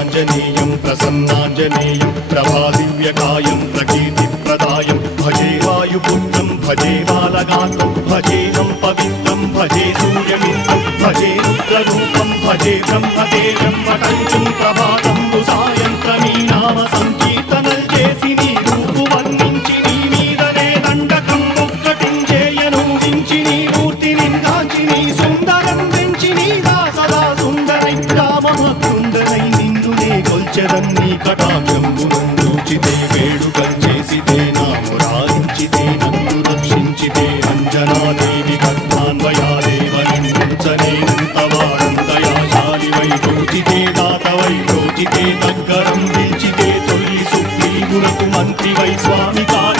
प्रसन्नाञ्जनेयं प्रसन्नाञ्जनेयं प्रभादिव्यकायं प्रकीर्तिप्रदायं भजे वायुपुत्रं भजे बालगातं भजेहं पवित्रं भजे सूर्यमित्रं भजे रुद्ररूपं भजे ब्रह्मतेजं वटञ्चं प्रभातं मुसाय నీ కటాక్షంబునందుచితే వేడుకలు చేసితే నా మురారించితే నన్ను రక్షించితే అంజనాదేవి పద్మాన్వయాదేవ రోచితే దాతవై రోచితే దగ్గరం పిలిచితే తొల్లి సుగ్రీవులకు మంత్రివై స్వామి కాలి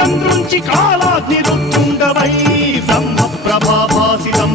కాలం నుంచి కాలాగ్ని రుతుండవై